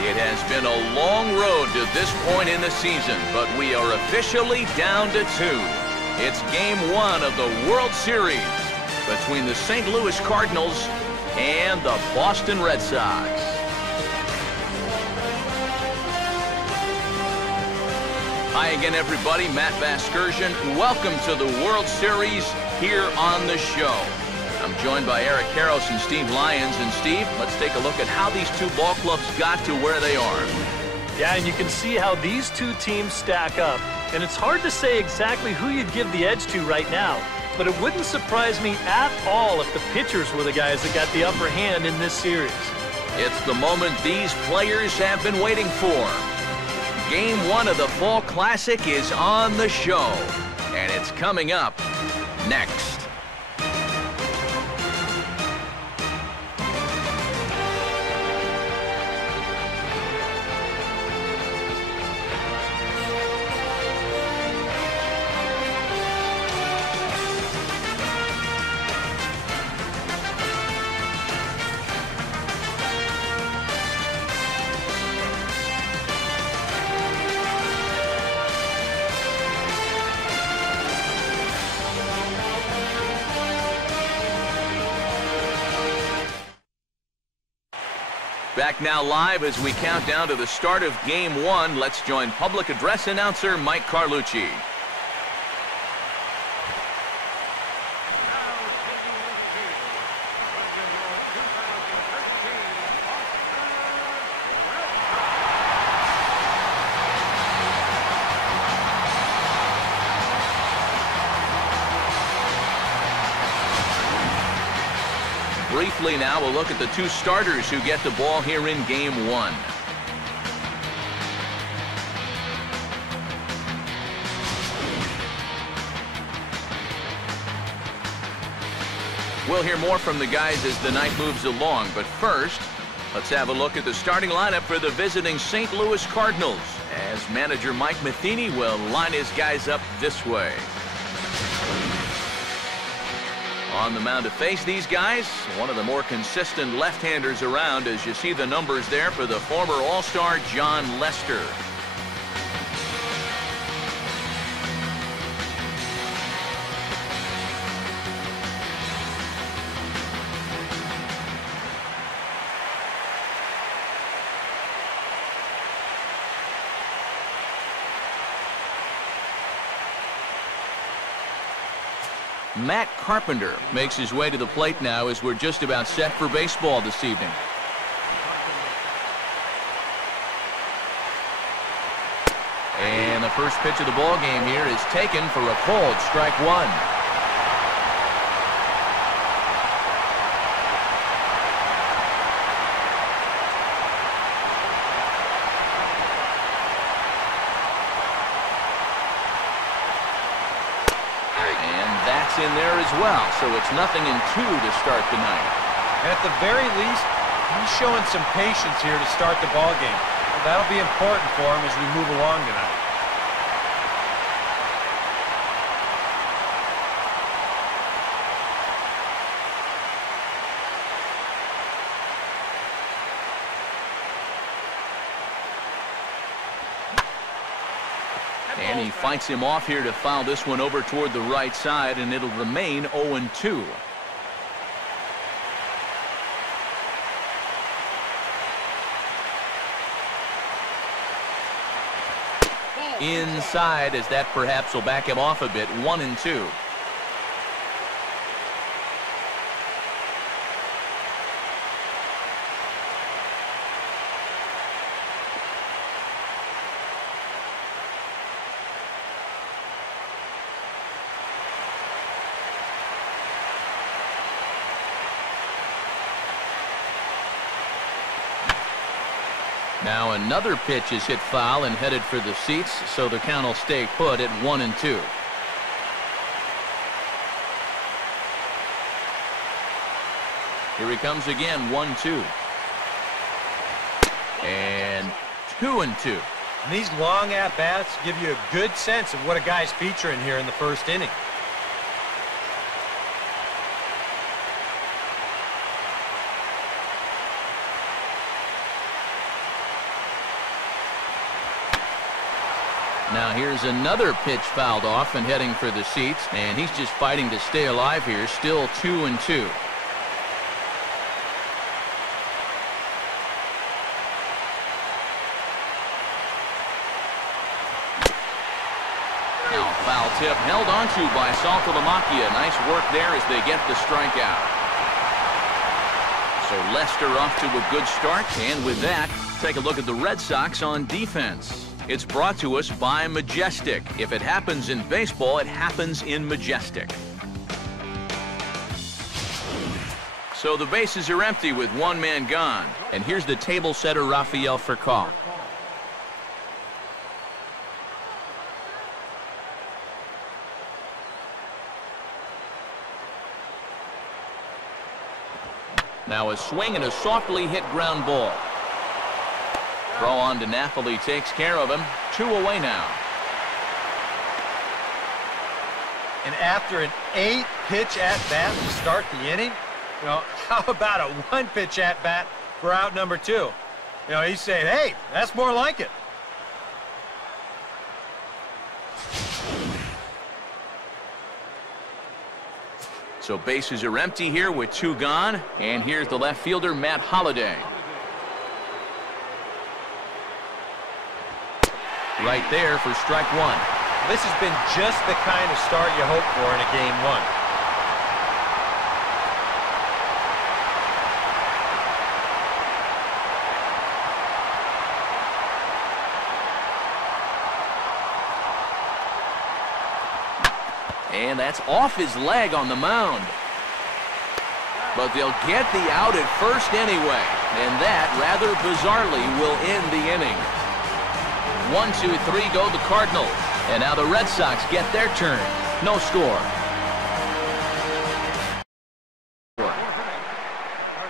It has been a long road to this point in the season, but we are officially down to 2. It's Game 1 of the World Series between the St. Louis Cardinals and the Boston Red Sox. Hi again, everybody. Matt Vasgersian. Welcome to the World Series here on the show. I'm joined by Eric Karros and Steve Lyons. And Steve, let's take a look at how these two ball clubs got to where they are. Yeah, and you can see how these two teams stack up. And it's hard to say exactly who you'd give the edge to right now. But it wouldn't surprise me at all if the pitchers were the guys that got the upper hand in this series. It's the moment these players have been waiting for. Game 1 of the Fall Classic is on the show. And it's coming up next. Back now live as we count down to the start of Game 1. Let's join public address announcer Mike Carlucci. Briefly now, we'll look at the two starters who get the ball here in Game 1. We'll hear more from the guys as the night moves along, but first, let's have a look at the starting lineup for the visiting St. Louis Cardinals, as manager Mike Matheny will line his guys up this way. On the mound to face these guys, one of the more consistent left-handers around, as you see the numbers there for the former All-Star John Lester. Matt Carpenter makes his way to the plate now as we're just about set for baseball this evening. And the first pitch of the ball game here is taken for a called strike one. In there as well, so it's 0-2 to start the night. And at the very least, he's showing some patience here to start the ball game. Well, that'll be important for him as we move along tonight. And he fights him off here to foul this one over toward the right side, and it'll remain 0-2. Inside, as that perhaps will back him off a bit, 1-2. Now another pitch is hit foul and headed for the seats, so the count will stay put at 1-2. Here he comes again, 1-2. And 2-2. And these long at-bats give you a good sense of what a guy's featuring here in the first inning. Now here's another pitch fouled off and heading for the seats, and he's just fighting to stay alive here. Still 2-2. Now foul tip held onto by Saltalamacchia. Nice work there as they get the strikeout. So Lester off to a good start, and with that, take a look at the Red Sox on defense. It's brought to us by Majestic. If it happens in baseball, it happens in Majestic. So the bases are empty with one man gone. And here's the table setter, Rafael Furcal. Now a swing and a softly hit ground ball. Throw on to Napoli takes care of him. 2 away now. And after an 8-pitch at-bat to start the inning, how about a 1-pitch at-bat for out number 2? He's saying, hey, that's more like it. So bases are empty here with 2 gone. And here's the left fielder, Matt Holliday. Right there for strike 1. This has been just the kind of start you hope for in a game 1. And that's off his leg on the mound. But they'll get the out at first anyway. And that, rather bizarrely, will end the inning. 1, 2, 3 go the Cardinals. And now the Red Sox get their turn. No score.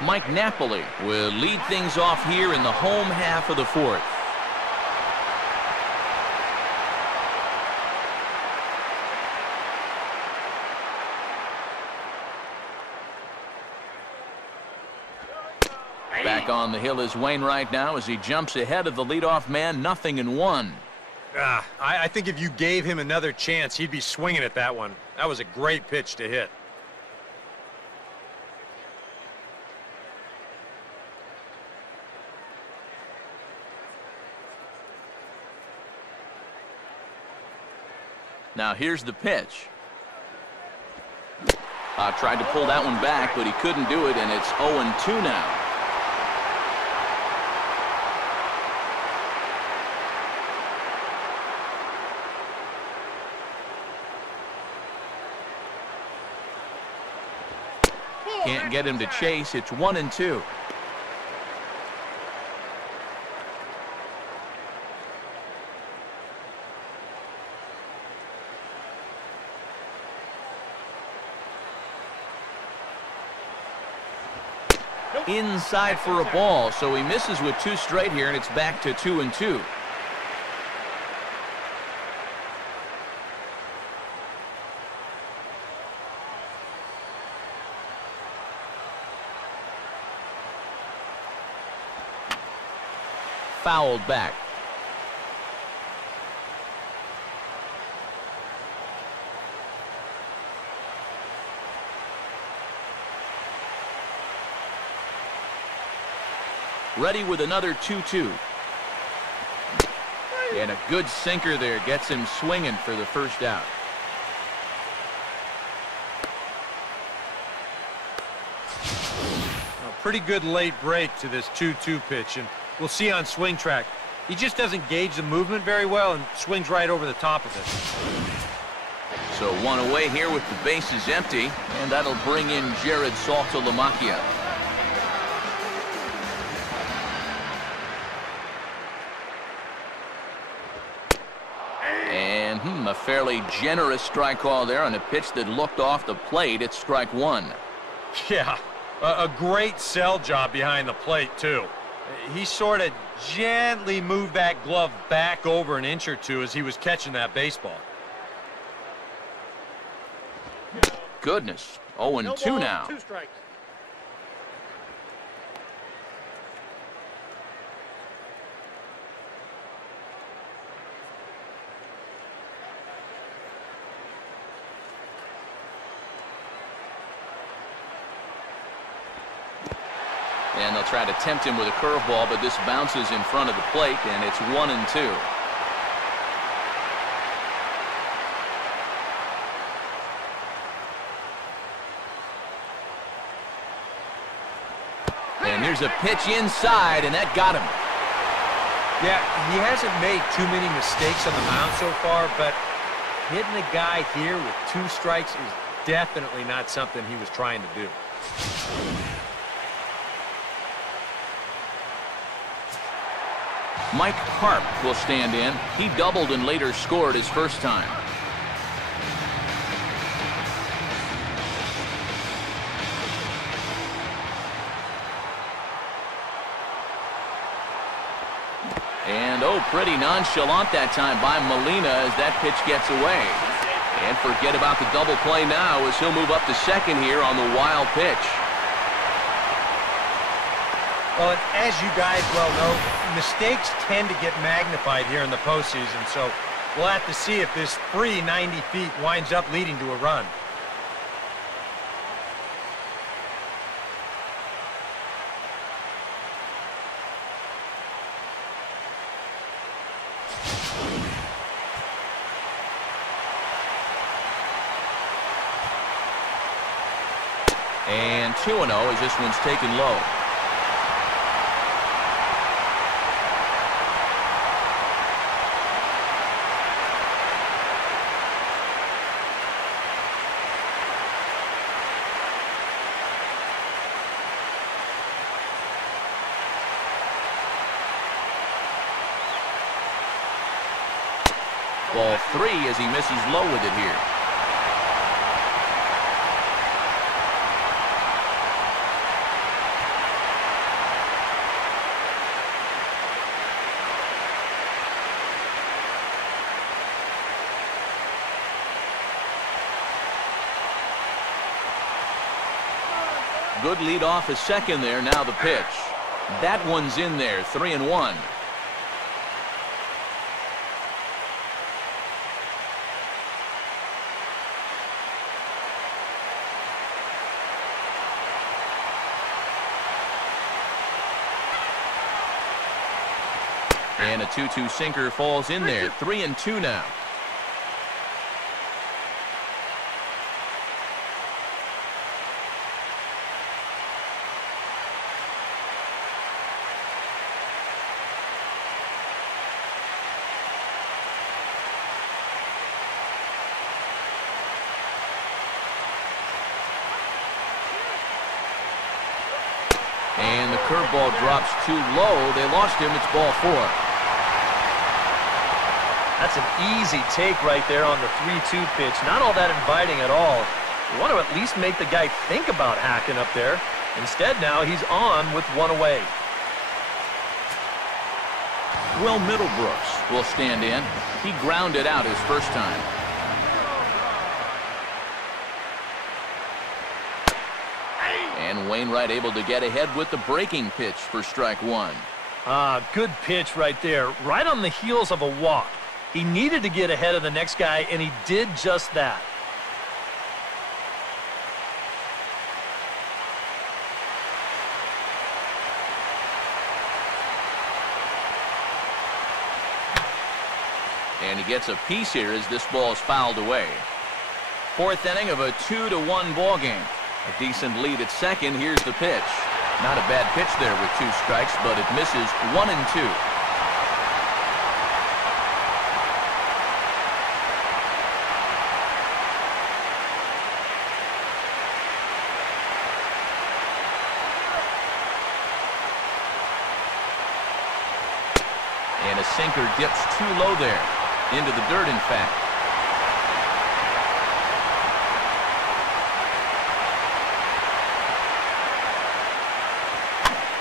Mike Napoli will lead things off here in the home half of the 4th. Back on the hill is Wainwright now as he jumps ahead of the leadoff man, 0-1. I think if you gave him another chance, he'd be swinging at that one. That was a great pitch to hit. Now here's the pitch. Tried to pull that one back, but he couldn't do it, and it's 0-2 now. Can't get him to chase. It's 1-2. Inside for a ball, so he misses with 2 straight here, and it's back to 2-2. Fouled back. Ready with another 2-2. And a good sinker there gets him swinging for the first out. A pretty good late break to this 2-2 pitch, and we'll see on swing track. He just doesn't gauge the movement very well and swings right over the top of it. So 1 away here with the bases empty, and that'll bring in Jared Saltalamacchia. And a fairly generous strike call there on a pitch that looked off the plate. It's strike 1. Yeah, a great sell job behind the plate, too. He sort of gently moved that glove back over an inch or 2 as he was catching that baseball. Goodness, 0-2 now. 2 strikes. And they'll try to tempt him with a curveball, but this bounces in front of the plate, and it's 1-2. And here's a pitch inside, and that got him. Yeah, he hasn't made too many mistakes on the mound so far, but hitting a guy here with 2 strikes is definitely not something he was trying to do. Mike Harp will stand in. He doubled and later scored his first time. And, oh, pretty nonchalant that time by Molina as that pitch gets away. And forget about the double play now as he'll move up to second here on the wild pitch. Well, and as you guys well know, mistakes tend to get magnified here in the postseason, so we'll have to see if this free 90 feet winds up leading to a run. And 2-0 as this one's taken low. Ball 3 as he misses low with it here. Good lead off his second there. Now the pitch. That one's in there. 3-1. And a 2-2 sinker falls in there. 3-2 now. And the curveball drops too low. They lost him. It's ball 4. That's an easy take right there on the 3-2 pitch. Not all that inviting at all. You want to at least make the guy think about hacking up there. Instead, now he's on with 1 away. Will Middlebrooks will stand in. He grounded out his first time. And Wainwright able to get ahead with the breaking pitch for strike 1. Good pitch right there. Right on the heels of a walk. He needed to get ahead of the next guy, and he did just that. And he gets a piece here as this ball is fouled away. 4th inning of a 2-1 ball game. A decent lead at second. Here's the pitch. Not a bad pitch there with 2 strikes, but it misses 1-2. And a sinker dips too low there. Into the dirt, in fact.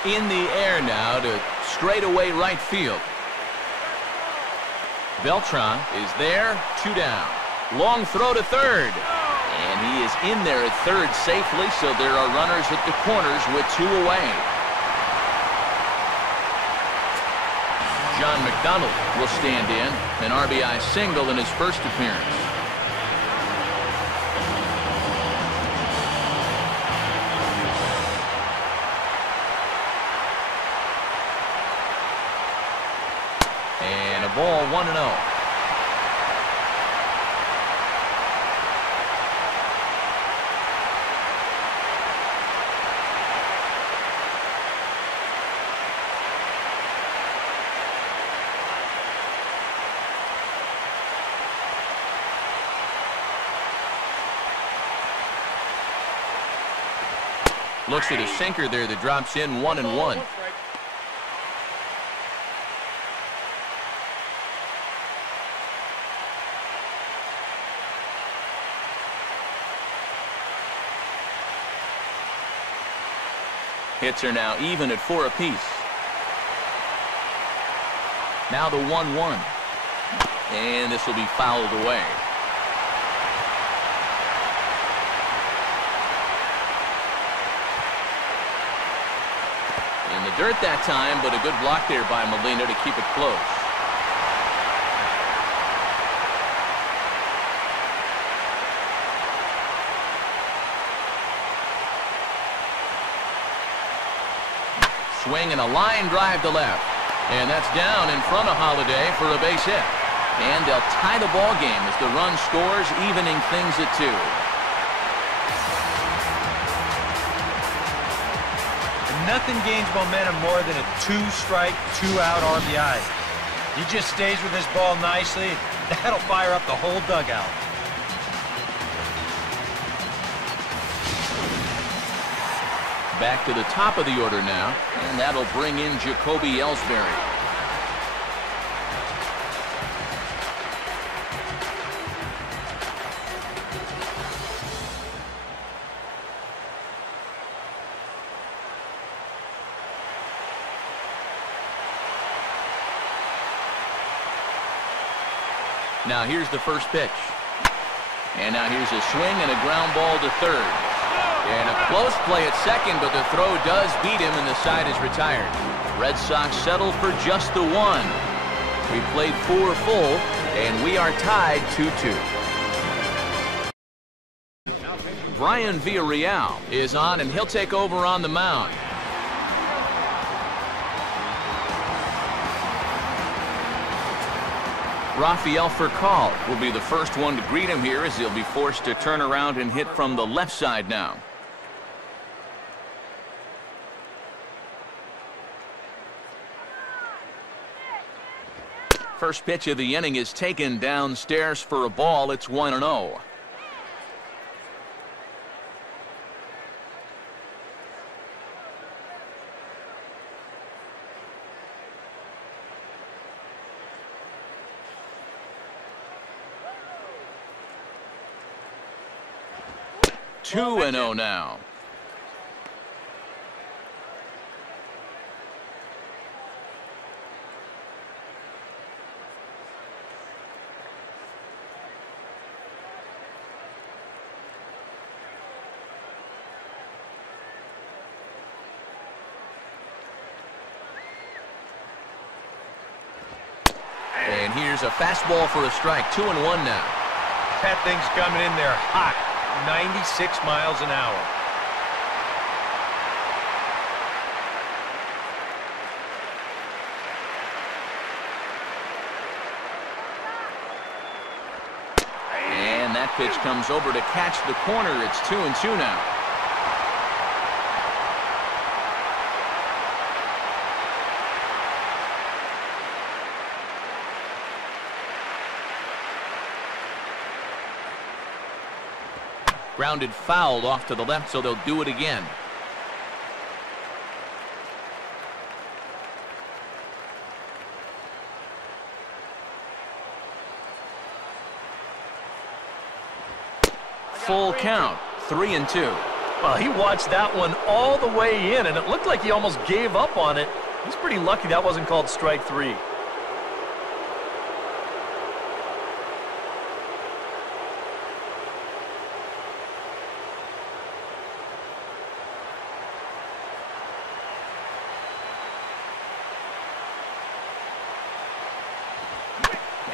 In the air now to straightaway right field. Beltran is there. 2 down. Long throw to third. And he is in there at third safely, so there are runners at the corners with 2 away. John McDonald will stand in, an RBI single in his first appearance. Ball 1-0. Looks at a sinker there that drops in 1-1. Hits are now even at 4 apiece. Now the 1-1. And this will be fouled away. In the dirt that time, but a good block there by Molina to keep it close. Swing and a line drive to left. And that's down in front of Holiday for a base hit. And they'll tie the ball game as the run scores, evening things at 2. Nothing gains momentum more than a 2-strike, 2-out RBI. He just stays with his ball nicely. That'll fire up the whole dugout. Back to the top of the order now, and that'll bring in Jacoby Ellsbury. Now here's the first pitch. And now here's a swing and a ground ball to third. And a close play at second, but the throw does beat him and the side is retired. Red Sox settle for just the 1. We played 4 full, and we are tied 2-2. Brian Villarreal is on, and he'll take over on the mound. Rafael Furcal will be the first one to greet him here as he'll be forced to turn around and hit from the left side now. First pitch of the inning is taken downstairs for a ball. It's 1-0. Two and 0 now. And here's a fastball for a strike. 2-1 now. That thing's coming in there hot. 96 miles an hour. And that pitch comes over to catch the corner. It's 2-2 now. Grounded foul off to the left, so they'll do it again. Full count, 3-2. Well, he watched that one all the way in, and it looked like he almost gave up on it. He's pretty lucky that wasn't called strike 3.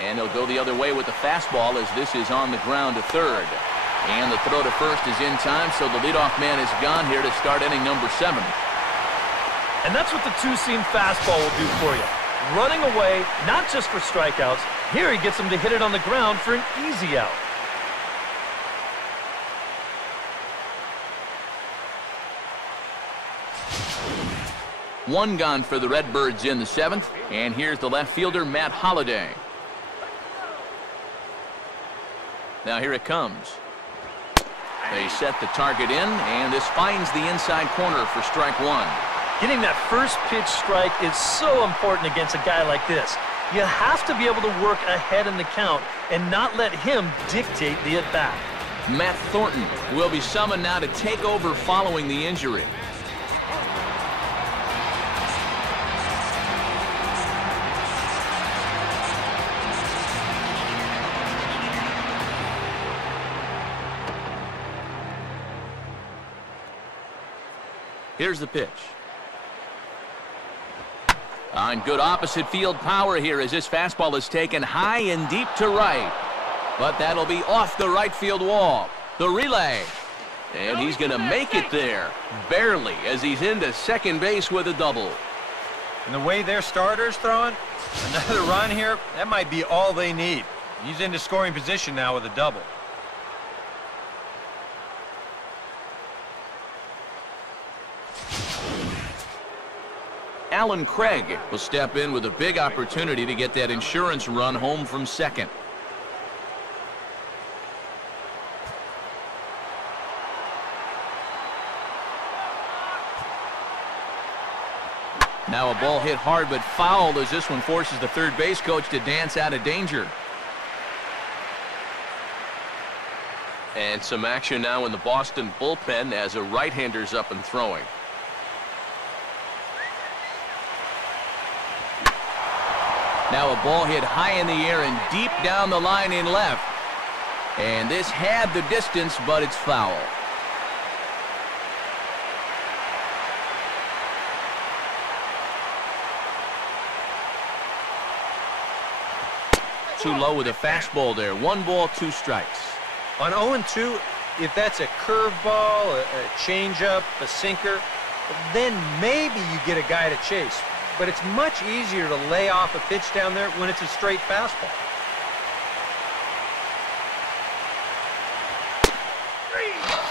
And he'll go the other way with the fastball as this is on the ground to third. And the throw to first is in time, so the leadoff man is gone here to start inning number 7. And that's what the two-seam fastball will do for you. running away, not just for strikeouts. Here he gets him to hit it on the ground for an easy out. One gone for the Redbirds in the 7th, and here's the left fielder, Matt Holliday. Now here it comes. They set the target in, and this finds the inside corner for strike one. Getting that first pitch strike is so important against a guy like this. You have to be able to work ahead in the count and not let him dictate the at-bat. Matt Thornton will be summoned now to take over following the injury. Here's the pitch. On good opposite field power here as this fastball is taken high and deep to right. But that'll be off the right field wall. The relay. And he's going to make it there. Barely, as he's into second base with a double. And the way their starter's throwing, another run here, that might be all they need. He's into scoring position now with a double. Alan Craig will step in with a big opportunity to get that insurance run home from second. Now a ball hit hard but foul as this one forces the third base coach to dance out of danger. And some action now in the Boston bullpen as a right-hander's up and throwing. Now a ball hit high in the air and deep down the line in left. And this had the distance, but it's foul. Too low with a fastball there. 1 ball, 2 strikes. On 0-2, if that's a curveball, a changeup, a sinker, then maybe you get a guy to chase. But it's much easier to lay off a pitch down there when it's a straight fastball.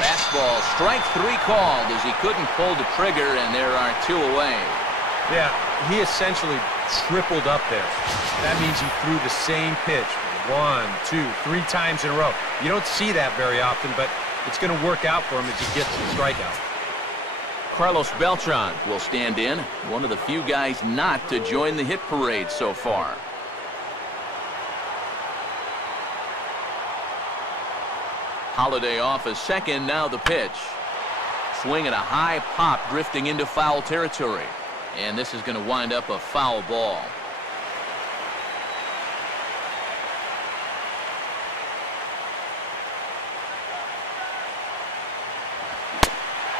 Fastball, strike 3 called as he couldn't pull the trigger, and there are 2 away. Yeah, he essentially tripled up there. That means he threw the same pitch 1, 2, 3 times in a row. You don't see that very often, but it's going to work out for him as he gets the strikeout. Carlos Beltran will stand in, one of the few guys not to join the hit parade so far. Holliday off as second, now the pitch. Swing and a high pop drifting into foul territory. And this is going to wind up a foul ball.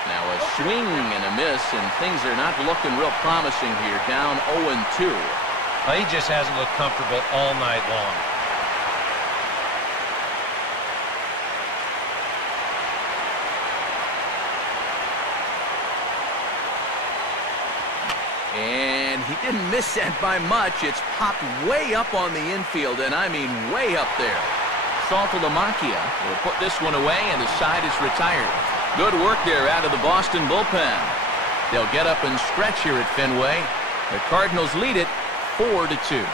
Now a swing and a miss, and things are not looking real promising here. Down 0-2. Well, he just hasn't looked comfortable all night long. And he didn't miss that by much. It's popped way up on the infield, and I mean way up there. Saltalamacchia will put this one away, and the side is retired. Good work there out of the Boston bullpen. They'll get up and stretch here at Fenway. The Cardinals lead it 4-2.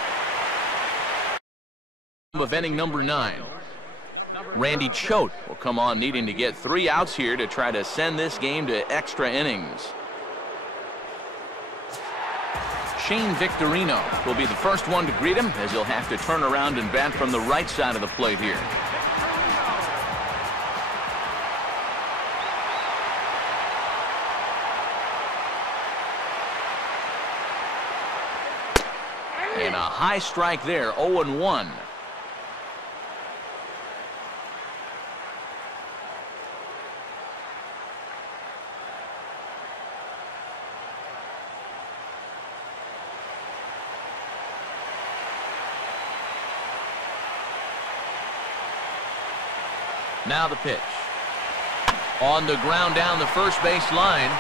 Of inning number 9. Randy Choate will come on needing to get 3 outs here to try to send this game to extra innings. Shane Victorino will be the first one to greet him, as he'll have to turn around and bat from the right side of the plate here. And a high strike there, 0-1. Now the pitch. On the ground down the first base line.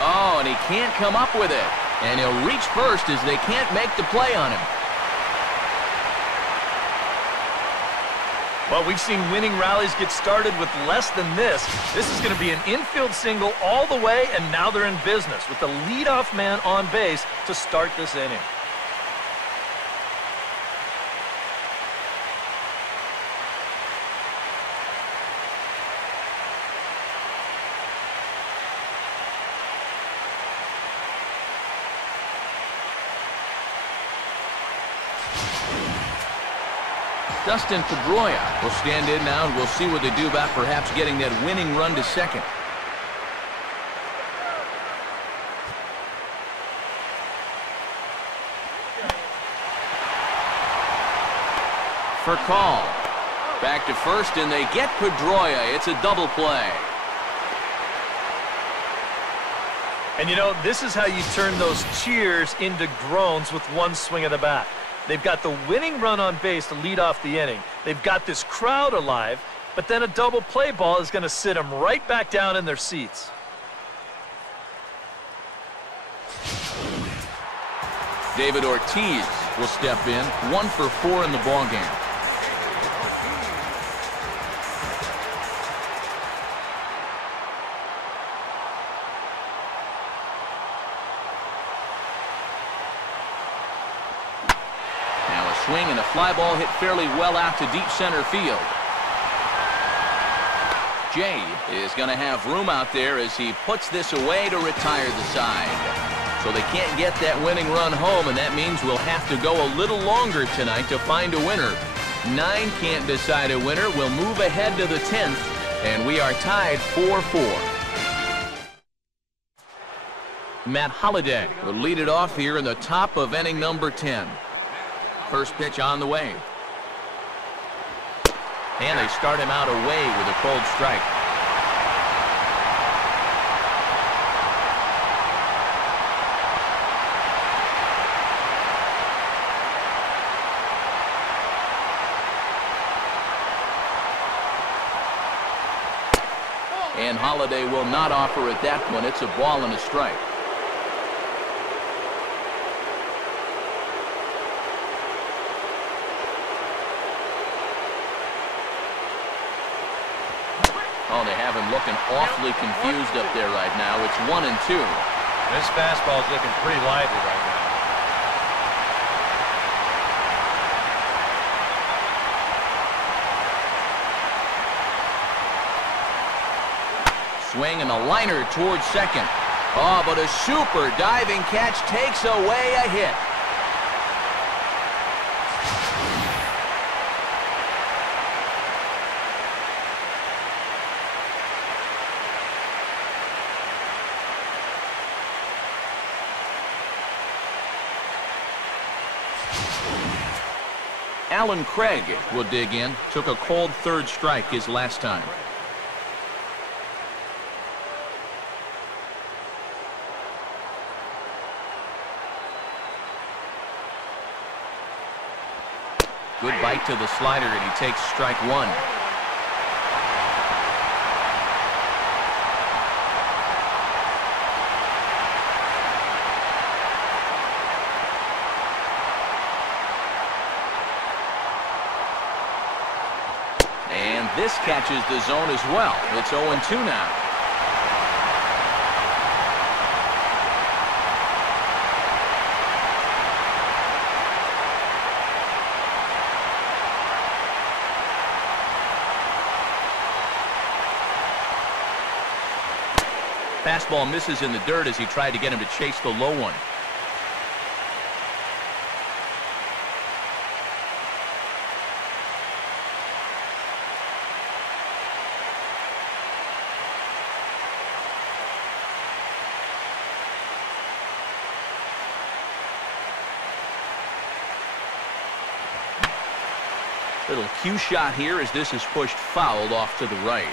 Oh, and he can't come up with it. And he'll reach first as they can't make the play on him. Well, we've seen winning rallies get started with less than this. This is going to be an infield single all the way, and now they're in business with the leadoff man on base to start this inning. Dustin Pedroia will stand in now, and we'll see what they do about perhaps getting that winning run to second. For call. Back to first, and they get Pedroia. It's a double play. And you know, this is how you turn those cheers into groans with one swing of the bat. They've got the winning run on base to lead off the inning. They've got this crowd alive, but then a double play ball is going to sit them right back down in their seats. David Ortiz will step in, 1 for 4 in the ballgame. Swing and a fly ball hit fairly well out to deep center field. Jay is going to have room out there as he puts this away to retire the side. So they can't get that winning run home, and that means we'll have to go a little longer tonight to find a winner. 9 can't decide a winner. We'll move ahead to the 10th, and we are tied 4-4. Matt Holliday will lead it off here in the top of inning number 10. First pitch on the way. And they start him out away with a cold strike. And Holliday will not offer at that point. It's a ball and a strike. Oh, they have him looking awfully confused up there right now. It's 1-2. This fastball's looking pretty lively right now. Swing and a liner towards second. Oh, but a super diving catch takes away a hit. Alan Craig will dig in. Took a cold third strike his last time. Good bite to the slider, and he takes strike 1. This catches the zone as well. It's 0-2 now. Fastball misses in the dirt as he tried to get him to chase the low one. Little cue shot here as this is pushed fouled off to the right.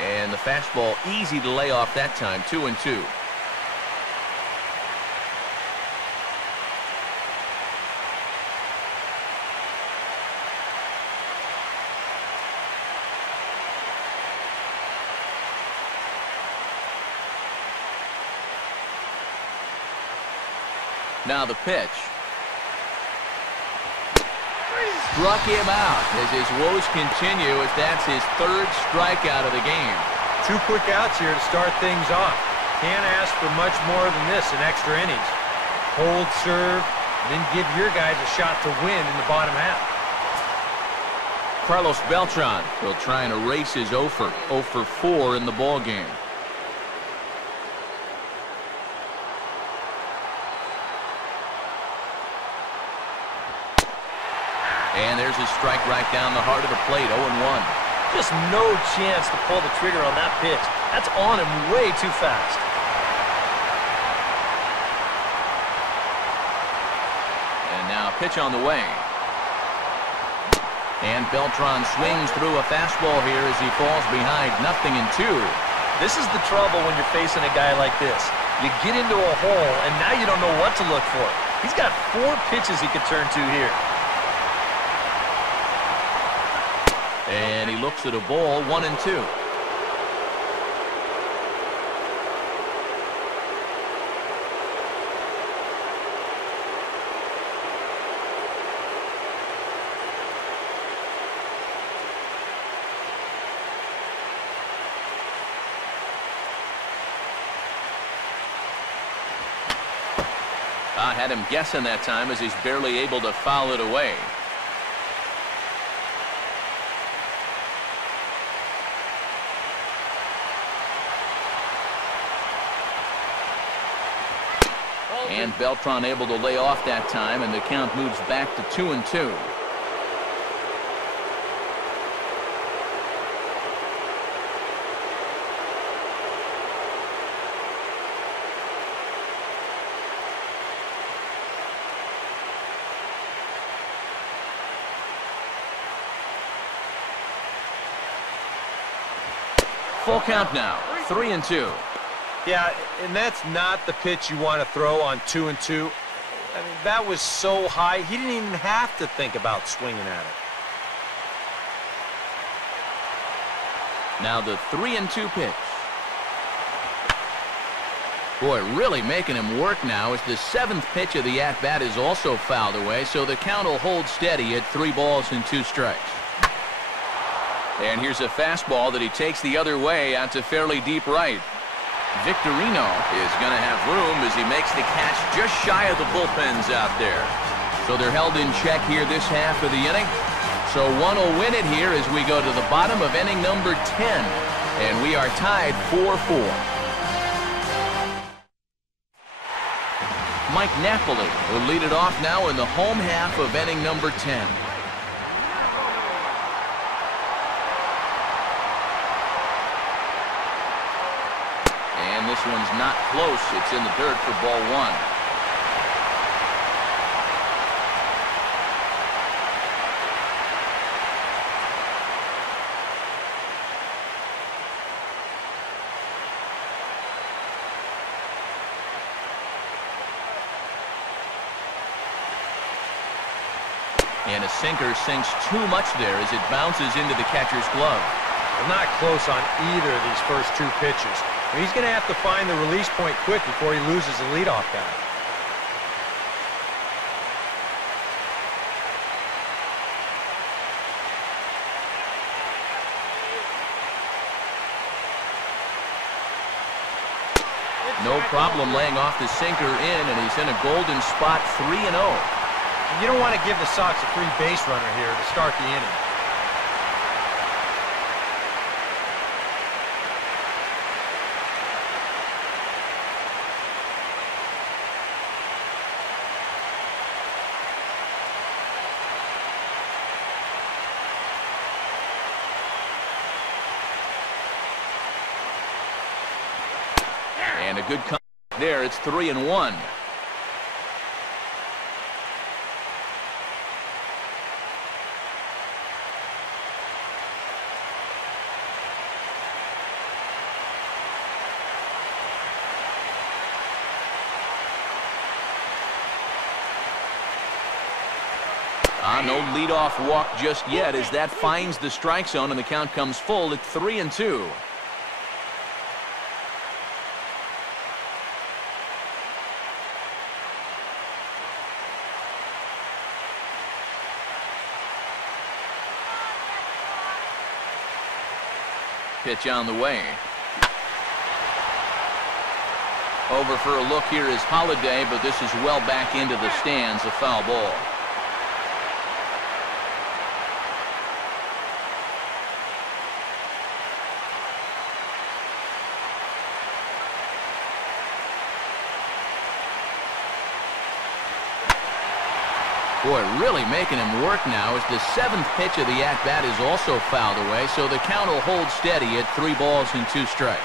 And the fastball easy to lay off that time, 2-2. Now the pitch. Struck him out as his woes continue, as that's his third strikeout of the game. 2 quick outs here to start things off. Can't ask for much more than this in extra innings. Hold serve, and then give your guys a shot to win in the bottom half. Carlos Beltran will try and erase his 0 for 4 in the ball game. And there's his strike right down the heart of the plate, 0-1. Just no chance to pull the trigger on that pitch. That's on him way too fast. And now a pitch on the way. And Beltran swings through a fastball here as he falls behind 0-2. This is the trouble when you're facing a guy like this. You get into a hole, and now you don't know what to look for. He's got 4 pitches he could turn to here. And he looks at a ball, 1-2. I had him guessing that time as he's barely able to foul it away. And Beltran able to lay off that time, and the count moves back to 2-2. Full count now, 3-2. Yeah, and that's not the pitch you want to throw on 2-2. I mean, that was so high, he didn't even have to think about swinging at it. Now the 3-2 pitch. Boy, really making him work now as the 7th pitch of the at-bat is also fouled away, so the count will hold steady at 3 balls and 2 strikes. And here's a fastball that he takes the other way out to fairly deep right. Victorino is going to have room as he makes the catch just shy of the bullpens out there. So they're held in check here this half of the inning. So one will win it here as we go to the bottom of inning number 10. And we are tied 4-4. Mike Napoli will lead it off now in the home half of inning number 10. This one's not close. It's in the dirt for ball 1. And a sinker sinks too much there as it bounces into the catcher's glove. Well, not close on either of these first 2 pitches. He's going to have to find the release point quick before he loses the leadoff guy. No problem laying off the sinker in, and he's in a golden spot, 3-0. You don't want to give the Sox a free base runner here to start the inning. And a good comeback there. It's 3-1. No leadoff walk just yet as that finds the strike zone and the count comes full at 3-2. Pitch on the way. Over for a look here is Holiday, but this is well back into the stands, a foul ball. Boy, really making him work now as the 7th pitch of the at-bat is also fouled away, so the count will hold steady at 3 balls and 2 strikes.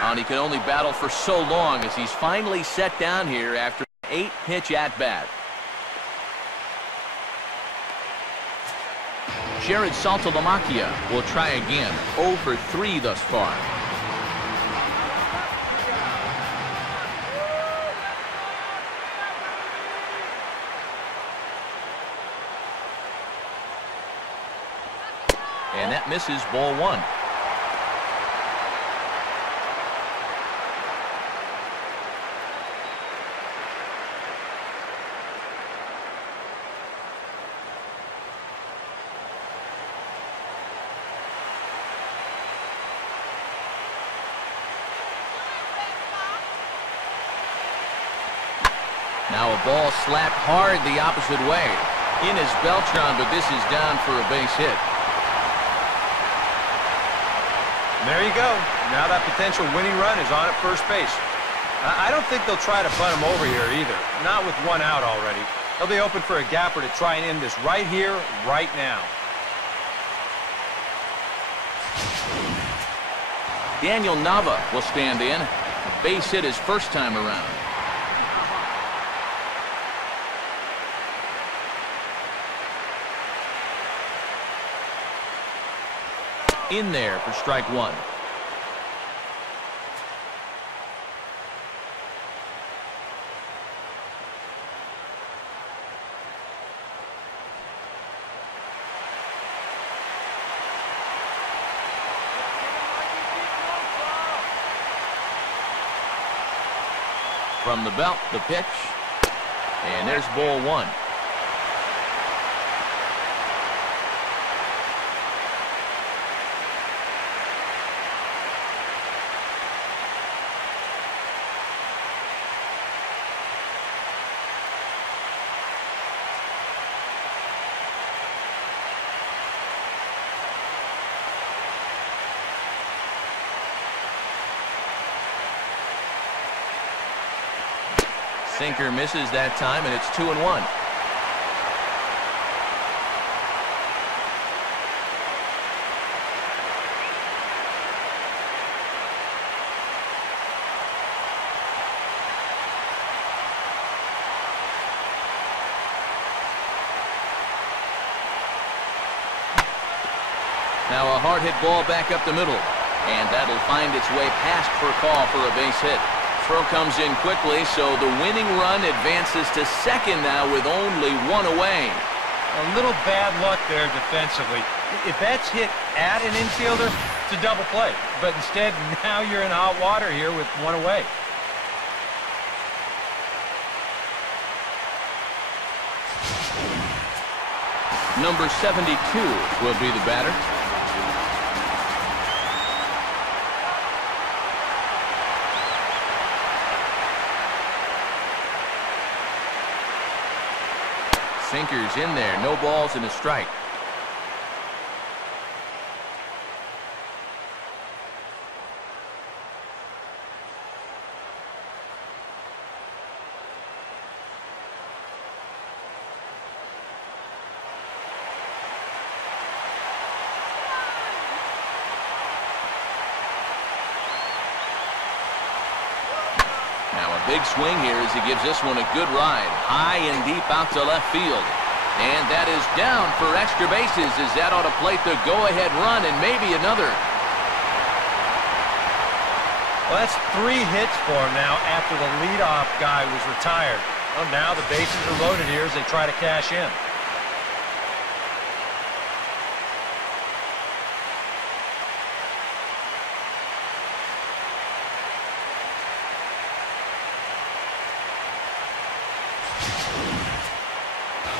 And he can only battle for so long as he's finally set down here after an 8-pitch at-bat. Jared Saltalamacchia will try again. 0 for 3 thus far. And that misses, ball 1. Now a ball slapped hard the opposite way. In is Beltran, but this is down for a base hit. There you go. Now that potential winning run is on at first base. I don't think they'll try to bunt him over here either. Not with 1 out already. They'll be open for a gapper to try and end this right here, right now. Daniel Nava will stand in. Base hit his first time around. In there for strike 1. From the belt, the pitch. And there's ball 1. Sinker misses that time, and it's 2-1. Now a hard hit ball back up the middle, and that'll find its way past for a call for a base hit. Throw comes in quickly, so the winning run advances to second now with only 1 away. A little bad luck there defensively. If that's hit at an infielder, it's a double play. But instead, now you're in hot water here with 1 away. Number 72 will be the batter. Sinker's in there, no balls and a strike. Now a big swing here as he gives this one a good ride, high and deep out to left field. And that is down for extra bases as that ought to plate the go-ahead run and maybe another. Well, that's 3 hits for him now after the leadoff guy was retired. Well, now the bases are loaded here as they try to cash in.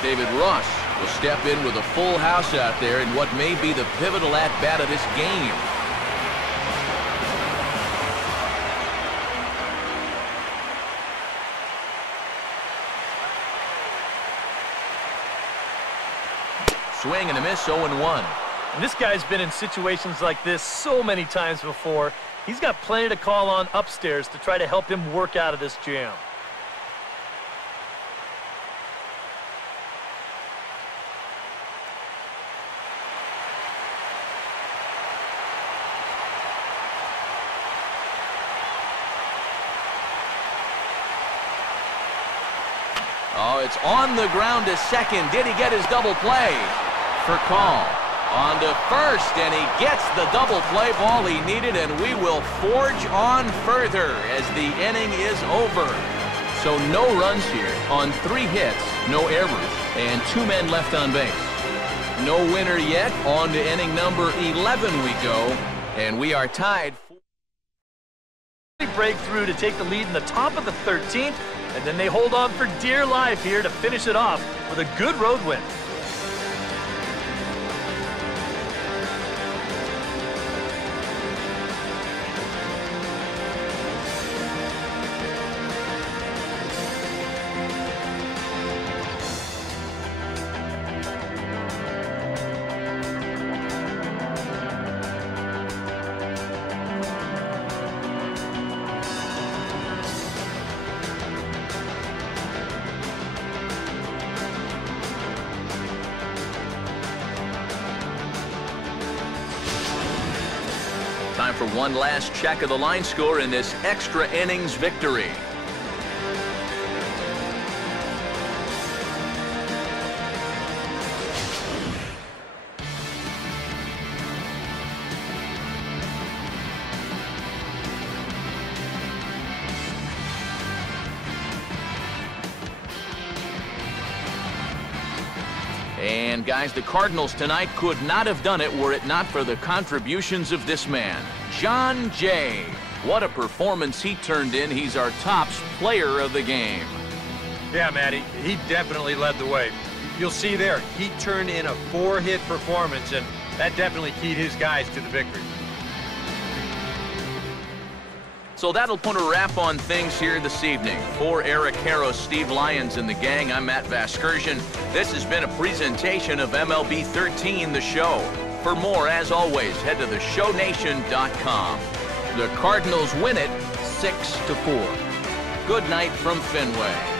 David Ross will step in with a full house out there in what may be the pivotal at-bat of this game. Swing and a miss, 0-1. And this guy's been in situations like this so many times before. He's got plenty to call on upstairs to try to help him work out of this jam. Oh, it's on the ground to second. Did he get his double play? For call. On to first, and he gets the double play ball he needed, and we will forge on further as the inning is over. So no runs here on 3 hits, no errors, and 2 men left on base. No winner yet. On to inning number 11 we go, and we are tied. Breakthrough to take the lead in the top of the 13th, and then they hold on for dear life here to finish it off with a good road win. Time for one last check of the line score in this extra innings victory. And guys, the Cardinals tonight could not have done it were it not for the contributions of this man, John Jay. What a performance he turned in. He's our tops player of the game. Yeah, Matty, he definitely led the way. You'll see there, he turned in a 4-hit performance, and that definitely keyed his guys to the victory. So that'll put a wrap on things here this evening. For Eric Harrow, Steve Lyons, and the gang, I'm Matt Vasgersian. This has been a presentation of MLB 13, the show. For more, as always, head to theshownation.com. The Cardinals win it 6-4. Good night from Fenway.